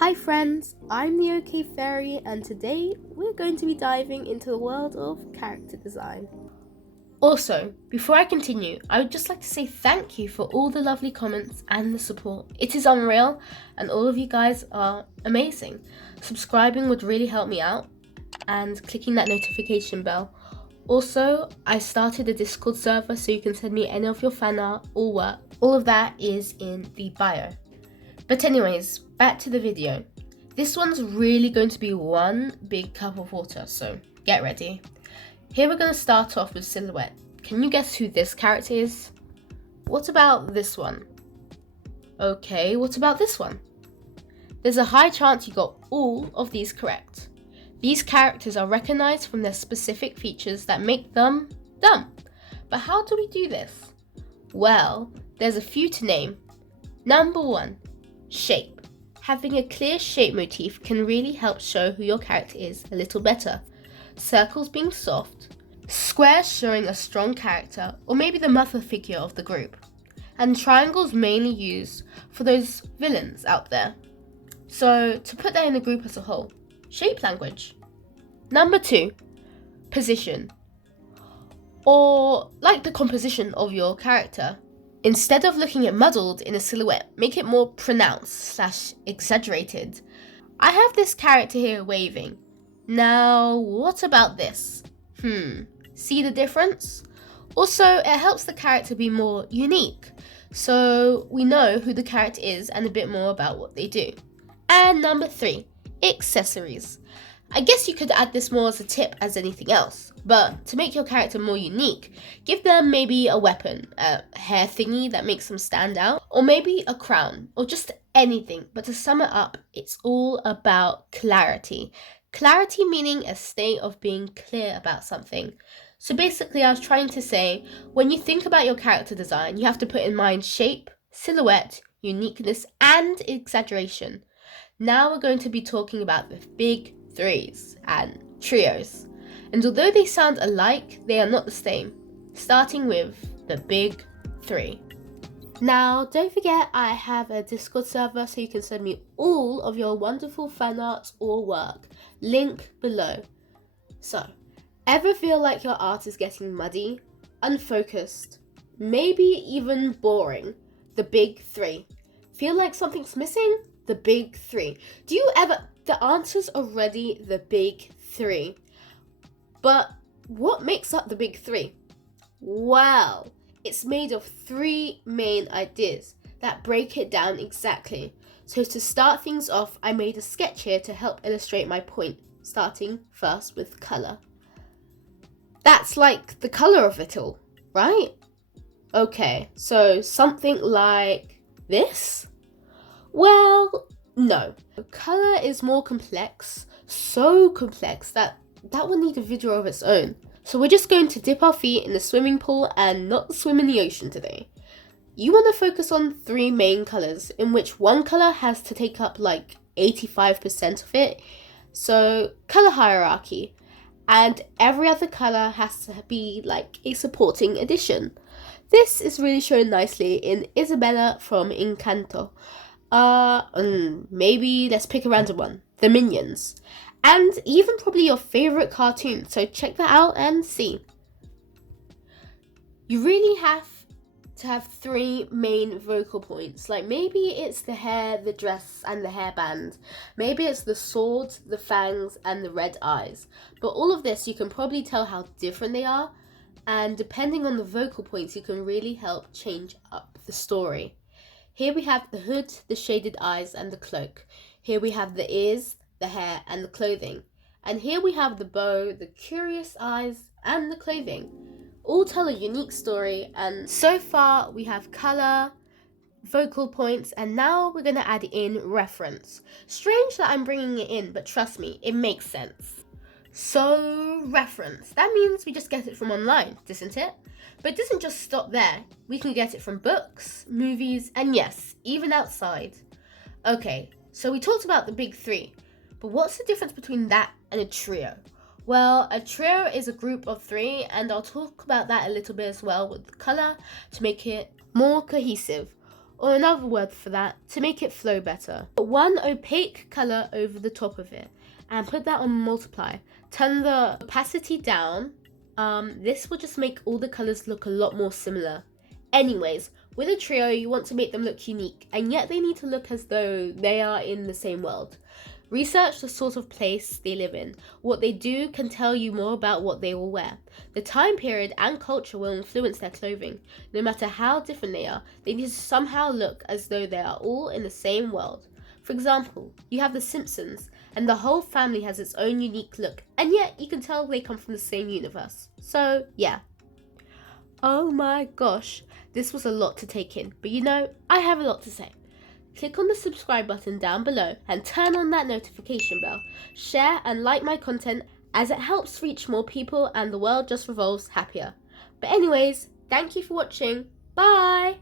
Hi friends, I'm the OK Fairy and today we're going to be diving into the world of character design. Also, before I continue, I would just like to say thank you for all the lovely comments and the support. It is unreal and all of you guys are amazing. Subscribing would really help me out and clicking that notification bell. Also, I started a Discord server so you can send me any of your fan art or work. All of that is in the bio. But anyways, back to the video. This one's really going to be one big cup of water, so get ready. Here we're going to start off with silhouette. Can you guess who this character is? What about this one? Okay, what about this one? There's a high chance you got all of these correct. These characters are recognized from their specific features that make them dumb. But how do we do this? Well, there's a few to name. Number 1. Shape. Having a clear shape motif can really help show who your character is a little better. Circles being soft, squares showing a strong character or maybe the mother figure of the group, and triangles mainly used for those villains out there. So to put that in the group as a whole, shape language. Number 2, position, or like the composition of your character. Instead of looking at muddled in a silhouette, make it more pronounced / exaggerated. I have this character here waving. Now, what about this? See the difference? Also, it helps the character be more unique, so we know who the character is and a bit more about what they do. And number 3, accessories. I guess you could add this more as a tip as anything else, but to make your character more unique, give them maybe a weapon, a hair thingy that makes them stand out, or maybe a crown, or just anything. But to sum it up, it's all about clarity. Clarity meaning a state of being clear about something. So basically, I was trying to say, when you think about your character design, you have to put in mind shape, silhouette, uniqueness, and exaggeration. Now we're going to be talking about the big threes and trios. And although they sound alike, they are not the same. Starting with the big 3. Now, don't forget I have a Discord server so you can send me all of your wonderful fan arts or work. Link below. So, ever feel like your art is getting muddy, unfocused, maybe even boring? The big 3. Feel like something's missing? The big 3. Do you ever... The answer's already the big 3. But what makes up the big 3? Well, it's made of 3 main ideas that break it down exactly. So to start things off, I made a sketch here to help illustrate my point, starting first with colour. That's like the colour of it all, right? Okay, so something like this? Well, no. Colour is more complex, so complex that will need a video of its own. So we're just going to dip our feet in the swimming pool and not swim in the ocean today. You want to focus on 3 main colours, in which one colour has to take up like 85% of it. So colour hierarchy. And every other colour has to be like a supporting addition. This is really shown nicely in Isabella from Encanto. Maybe let's pick a random one. The Minions. And even probably your favourite cartoon, so check that out and see. You really have to have 3 main vocal points. Like maybe it's the hair, the dress, and the hairband. Maybe it's the sword, the fangs, and the red eyes. But all of this, you can probably tell how different they are. And depending on the vocal points, you can really help change up the story. Here we have the hood, the shaded eyes, and the cloak. Here we have the ears, the hair, and the clothing. And here we have the bow, the curious eyes, and the clothing. All tell a unique story, and so far we have colour, vocal points, and now we're going to add in reference. Strange that I'm bringing it in, but trust me, it makes sense. So, reference. That means we just get it from online, doesn't it? But it doesn't just stop there. We can get it from books, movies, and yes, even outside. Okay, so we talked about the big 3, but what's the difference between that and a trio? Well, a trio is a group of 3, and I'll talk about that a little bit as well with the colour to make it more cohesive. or another word for that, to make it flow better. Put one opaque color over the top of it and put that on multiply. Turn the opacity down. This will just make all the colors look a lot more similar. Anyways, with a trio, you want to make them look unique, and yet they need to look as though they are in the same world. Research the sort of place they live in. What they do can tell you more about what they will wear. The time period and culture will influence their clothing. No matter how different they are, they need to somehow look as though they are all in the same world. For example, you have The Simpsons, and the whole family has its own unique look, and yet you can tell they come from the same universe. So, yeah. Oh my gosh, this was a lot to take in, but you know, I have a lot to say. Click on the subscribe button down below and turn on that notification bell. Share and like my content as it helps reach more people and the world just revolves happier. But anyways, thank you for watching. Bye!